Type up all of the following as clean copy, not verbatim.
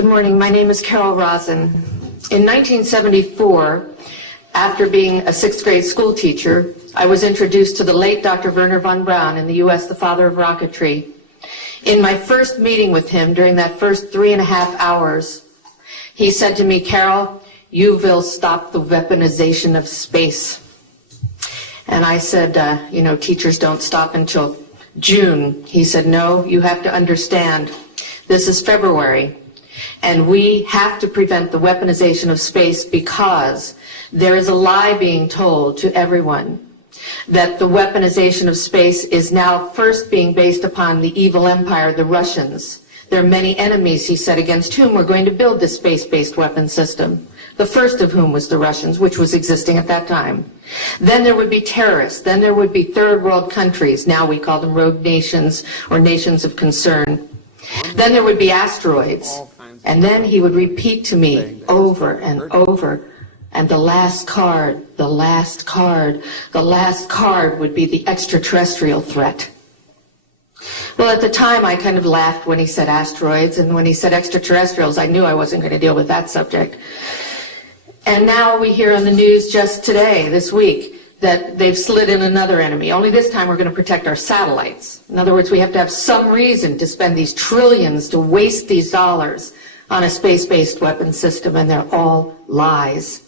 Good morning. My name is Carol Rosin. In 1974, after being a sixth grade school teacher, I was introduced to the late Dr. Wernher Von Braun in the U.S., the father of rocketry. In my first meeting with him, during that first 3.5 hours, he said to me, "Carol, you will stop the weaponization of space." And I said, teachers don't stop until June. He said, "No, you have to understand. This is February. And we have to prevent the weaponization of space because there is a lie being told to everyone that the weaponization of space is now first being based upon the evil empire, the Russians. There are many enemies," he said, "against whom we're going to build this space-based weapon system. The first of whom was the Russians, which was existing at that time. Then there would be terrorists. Then there would be third world countries. Now we call them rogue nations or nations of concern. Then there would be asteroids." And then he would repeat to me over and over, and the last card, the last card, the last card would be the extraterrestrial threat. Well, at the time, I kind of laughed when he said asteroids, and when he said extraterrestrials, I knew I wasn't going to deal with that subject. And now we hear on the news just today, this week, that they've slid in another enemy. Only this time we're going to protect our satellites. In other words, we have to have some reason to spend these trillions, to waste these dollars on a space-based weapon system, and they're all lies.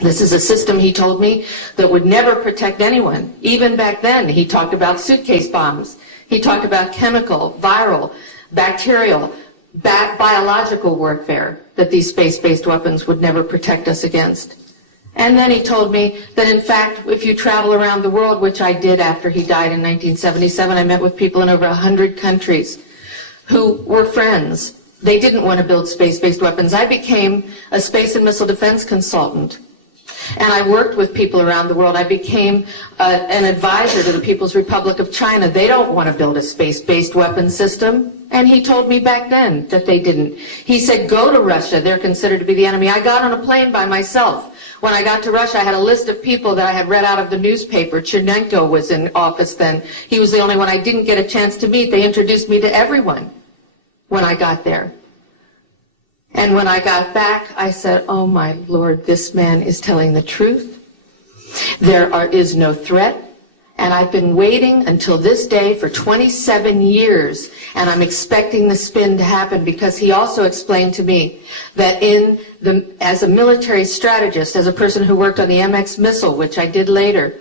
This is a system, he told me, that would never protect anyone. Even back then, he talked about suitcase bombs. He talked about chemical, viral, bacterial, biological warfare, that these space-based weapons would never protect us against. And then he told me that, in fact, if you travel around the world, which I did after he died in 1977, I met with people in over 100 countries who were friends. They didn't want to build space-based weapons. I became a space and missile defense consultant. And I worked with people around the world. I became an advisor to the People's Republic of China. They don't want to build a space-based weapon system. And he told me back then that they didn't. He said, "Go to Russia. They're considered to be the enemy." I got on a plane by myself. When I got to Russia, I had a list of people that I had read out of the newspaper. Chernenko was in office then. He was the only one I didn't get a chance to meet. They introduced me to everyone when I got there. And when I got back, I said, "Oh my Lord, this man is telling the truth. There is no threat." And I've been waiting until this day for 27 years, and I'm expecting the spin to happen, because he also explained to me that as a military strategist, as a person who worked on the MX missile, which I did later,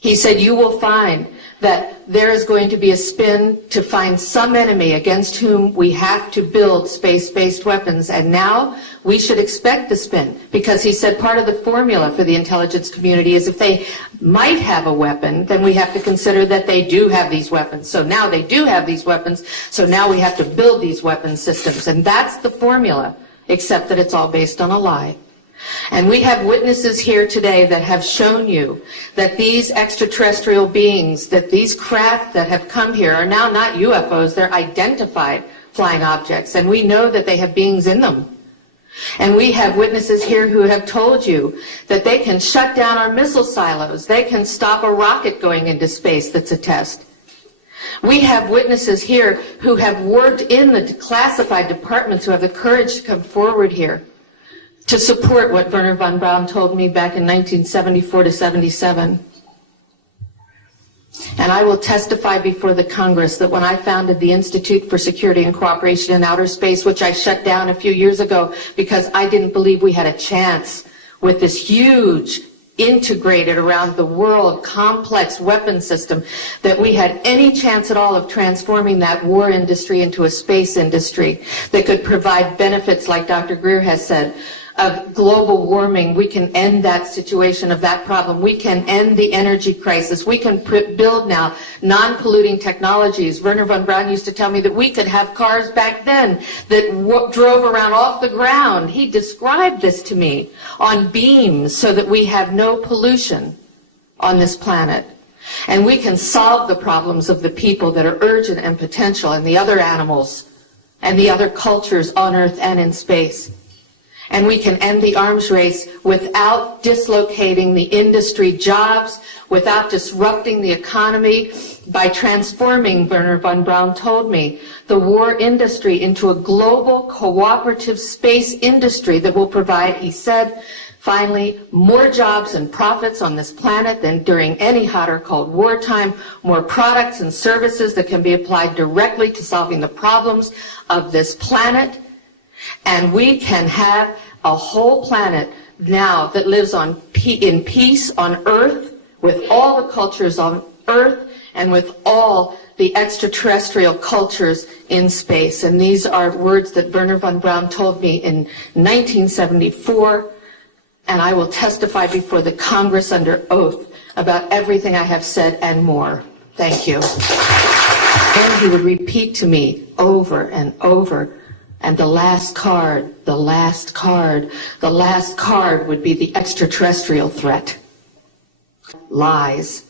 he said, "You will find that there is going to be a spin to find some enemy against whom we have to build space-based weapons." And now we should expect the spin, because he said part of the formula for the intelligence community is if they might have a weapon, then we have to consider that they do have these weapons. So now they do have these weapons, so now we have to build these weapon systems. And that's the formula, except that it's all based on a lie. And we have witnesses here today that have shown you that these extraterrestrial beings, that these craft that have come here are now not UFOs, they're identified flying objects, and we know that they have beings in them. And we have witnesses here who have told you that they can shut down our missile silos, they can stop a rocket going into space that's a test. We have witnesses here who have worked in the classified departments, who have the courage to come forward here to support what Wernher Von Braun told me back in 1974 to 77. And I will testify before the Congress that when I founded the Institute for Security and Cooperation in Outer Space, which I shut down a few years ago because I didn't believe we had a chance with this huge, integrated around the world, complex weapon system, that we had any chance at all of transforming that war industry into a space industry that could provide benefits, like Dr. Greer has said, of global warming. We can end that situation of that problem. We can end the energy crisis. We can build now non-polluting technologies. Wernher Von Braun used to tell me that we could have cars back then that drove around off the ground. He described this to me on beams so that we have no pollution on this planet. And we can solve the problems of the people that are urgent and potential, and the other animals and the other cultures on Earth and in space. And we can end the arms race without dislocating the industry jobs, without disrupting the economy, by transforming, Wernher Von Braun told me, the war industry into a global cooperative space industry that will provide, he said, finally, more jobs and profits on this planet than during any hot or cold wartime, more products and services that can be applied directly to solving the problems of this planet, and we can have a whole planet now that lives in peace on Earth, with all the cultures on Earth, and with all the extraterrestrial cultures in space. And these are words that Wernher Von Braun told me in 1974, and I will testify before the Congress under oath about everything I have said and more. Thank you. And he would repeat to me over and over, and the last card, the last card, the last card would be the extraterrestrial threat. Lies.